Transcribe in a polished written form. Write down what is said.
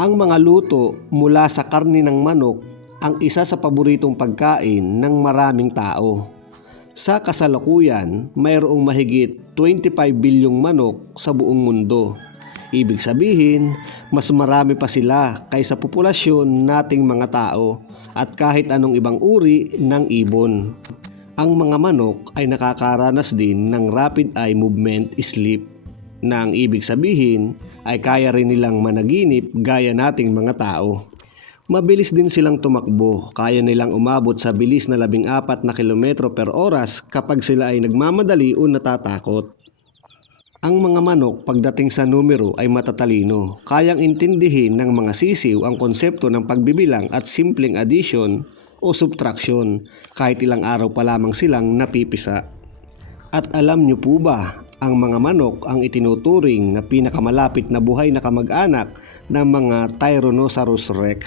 Ang mga luto mula sa karne ng manok ang isa sa paboritong pagkain ng maraming tao. Sa kasalukuyan, mayroong mahigit 25 bilyong manok sa buong mundo. Ibig sabihin, mas marami pa sila kaysa populasyon nating mga tao at kahit anong ibang uri ng ibon. Ang mga manok ay nakakaranas din ng rapid eye movement sleep na ang ibig sabihin ay kaya rin nilang managinip gaya nating mga tao. Mabilis din silang tumakbo, kaya nilang umabot sa bilis na 14 na kilometro per oras kapag sila ay nagmamadali o natatakot. Ang mga manok pagdating sa numero ay matatalino, kayang intindihin ng mga sisiw ang konsepto ng pagbibilang at simpleng addition o subtraction kahit ilang araw pa lamang silang napipisa. At alam nyo po ba, ang mga manok ang itinuturing na pinakamalapit na buhay na kamag-anak ng mga Tyrannosaurus Rex.